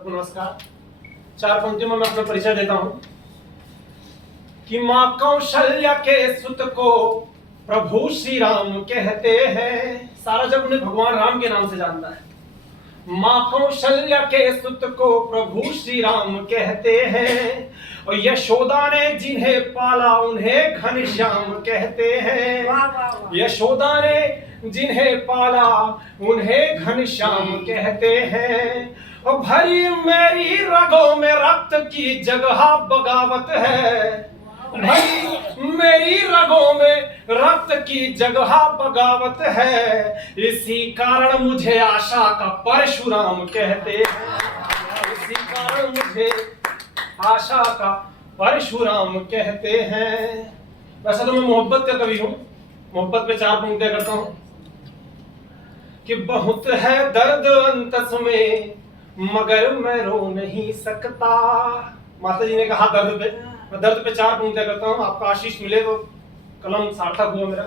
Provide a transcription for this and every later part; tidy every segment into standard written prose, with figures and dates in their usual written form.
सबको नमस्कार। चार पंक्तियों में मैं अपना परिचय देता हूं कि मां कौशल्या के सुत को प्रभु श्री राम कहते हैं। सारा जग उन्हें भगवान राम के नाम से जानता है। मां कौशल्या के सुत को प्रभु श्री राम कहते हैं और यशोदा ने जिन्हें पाला उन्हें घनश्याम कहते हैं। यशोदा ने जिन्हें पाला उन्हें घनश्याम कहते हैं। और भरी मेरी रगों में रक्त की जगह बगावत है। भरी मेरी रगों में रक्त की जगह बगावत है। इसी कारण मुझे आशा का परशुराम कहते हैं। इसी कारण मुझे आशा का परशुराम कहते हैं। वैसे तो मैं मोहब्बत का कवि हूं। मोहब्बत पे चार पंक्तियां करता हूं कि बहुत है दर्द अंतस में मगर मैं रो नहीं सकता। माता जी ने कहा दर्द पे, मैं दर्द पे चार पंक्तियां करता हूं। आपका आशीष मिले तो कलम सार्थक हुआ मेरा।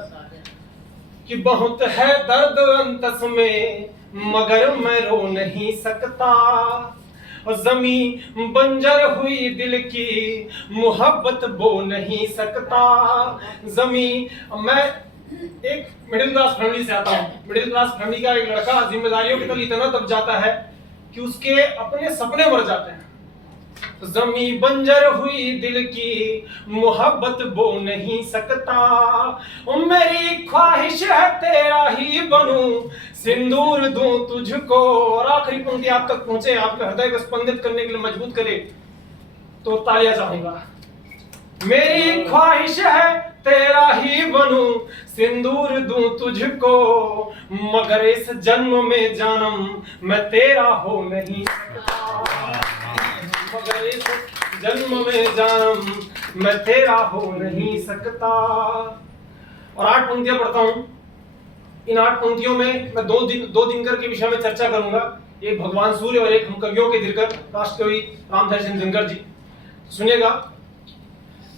कि बहुत है दर्द अंतस में मगर मैं रो नहीं सकता। और जमीन बंजर हुई दिल की मोहब्बत बो नहीं सकता। जमीन मैं एक मिडिल क्लास फैमिली से आता हूँ। मिडिल क्लास फैमिली का एक लड़का जिम्मेदारियों के तले इतना दब जाता है कि उसके अपने सपने मर जाते हैं। जमी बंजर हुई दिल की मोहब्बत बो नहीं सकता। मेरी ख्वाहिश है तेरा ही बनूं सिंदूर दूं तुझको। और आखिरी पंक्ति आप तक पहुंचे, आपके हृदय को स्पंदित करने के लिए मजबूत करे तो तालियां चाहूंगा। मेरी ख्वाहिश है तेरा ही बनूं सिंदूर दूं तुझको। मगर इस जन्म में जानम मैं तेरा हो नहीं सकता। मगर इस जन्म में जानम मैं तेरा हो नहीं सकता। और 8 पंक्तियां पढ़ता हूं। इन 8 पंक्तियों में मैं दो दिनकर के विषय में चर्चा करूंगा। एक भगवान सूर्य और एक हम कवियों के दिनकर राष्ट्रकवि रामधारी सिंह दिनकर जी। सुनिएगा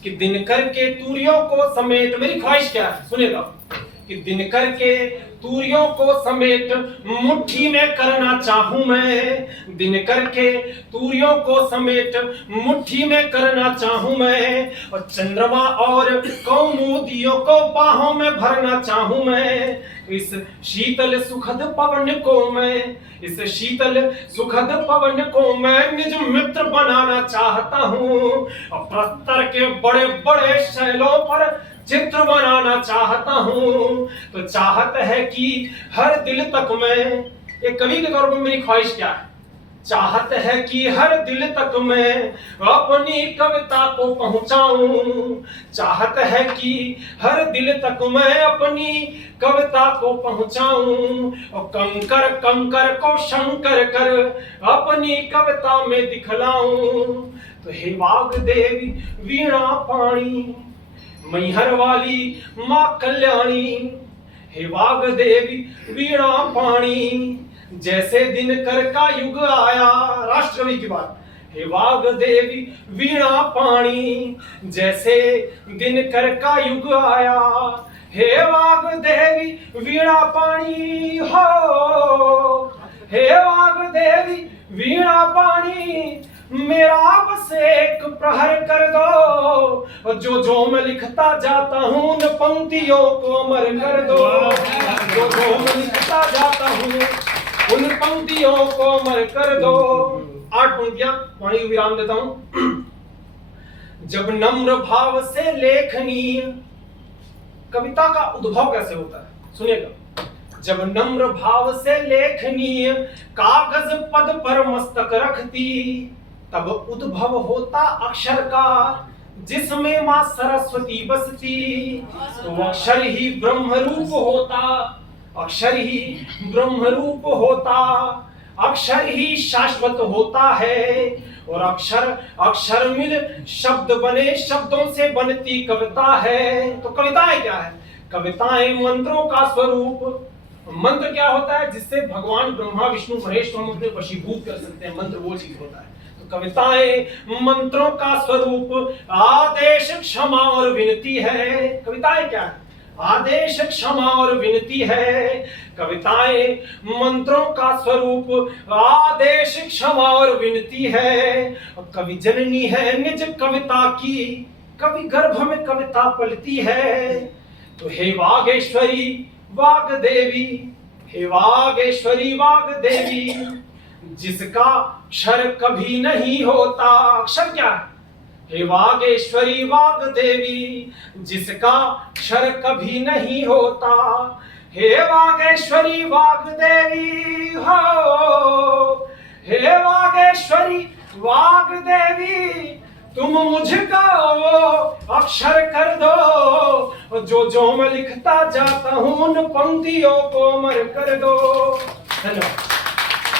कि दिनकर के तूरियों को समेट, मेरी ख्वाहिश क्या है सुनिएगा, कि दिनकर के तूरियों को समेट मुट्ठी में करना चाहूं मैं। दिनकर के तूरियों को समेट मुट्ठी में करना चाहूं मैं। और चंद्रमा और कौमुदियों को बाहों में भरना चाहूं मैं। इस शीतल सुखद पवन को मैं, इस शीतल सुखद पवन को मैं निज मित्र बनाना चाहता हूं। और प्रस्तर के बड़े बड़े शैलों पर चित्र बनाना चाहता हूं। तो चाहत है कि हर दिल तक मैं, एक कवि के तौर पर मेरी ख्वाहिश क्या है, चाहत है कि हर दिल तक मैं अपनी कविता को पहुंचाऊं। चाहत है कि हर दिल तक मैं अपनी कविता को पहुंचाऊं। और कंकर कंकर को शंकर कर अपनी कविता में दिखलाऊं। तो हे वाग देवी वीणा पाणी मैहर वाली मां कल्याणी। हे वाग देवी वीणा पाणी जैसे दिनकर का युग आया। राष्ट्रकवि की बात। हे वाग देवी वीणा पाणी जैसे दिनकर का युग आया। हे वाग देवी वीणा पाणी हो। हे वाग देवी वीणा पाणी मेरा बस एक प्रहर कर दो। जो मैं लिखता जाता हूँ उन पंक्तियों को अमर कर दो। जो मैं लिखता जाता हूँ उन पंक्तियों को अमर कर दो। 8 पंक्तियां वाणी को विराम देता हूं। जब नम्र भाव से लेखनीय, कविता का उद्भव कैसे होता है सुनिएगा। जब नम्र भाव से लेखनीय कागज पद पर मस्तक रखती, तब उद्भव होता अक्षर का जिसमें मां सरस्वती बसती। तो अक्षर ही ब्रह्म रूप होता, अक्षर ही ब्रह्म रूप होता, अक्षर ही शाश्वत होता है। और अक्षर अक्षर मिल शब्द बने, शब्दों से बनती कविता है। तो कविताएं क्या है? कविताएं मंत्रों का स्वरूप। मंत्र क्या होता है? जिससे भगवान ब्रह्मा विष्णु महेश को हम अपने वशीभूत कर सकते हैं। मंत्र वो चीज होता है। तो कविताएं मंत्रों का स्वरूप, आदेश क्षमा और विनती है। कविताएं क्या है? आदेश क्षमा और विनती है। कविताएं मंत्रों का स्वरूप, आदेश क्षमा और विनती है। कवि जननी है निज कविता की, कवि गर्भ में कविता पलती है। तो हे वागेश्वरी वाग्देवी, हे वागेश्वरी वाग्देवी, जिसका क्षर कभी नहीं होता। अक्षर क्या है? हे वागेश्वरी वाग्देवी, जिसका क्षर कभी नहीं होता। हे वागेश्वरी वाग्देवी हो, हे वागेश्वरी वाग्देवी, तुम मुझको अक्षर कर दो, जो जो मैं लिखता जाता हूं उन पंक्तियों को अमर कर दो। धन्यवाद।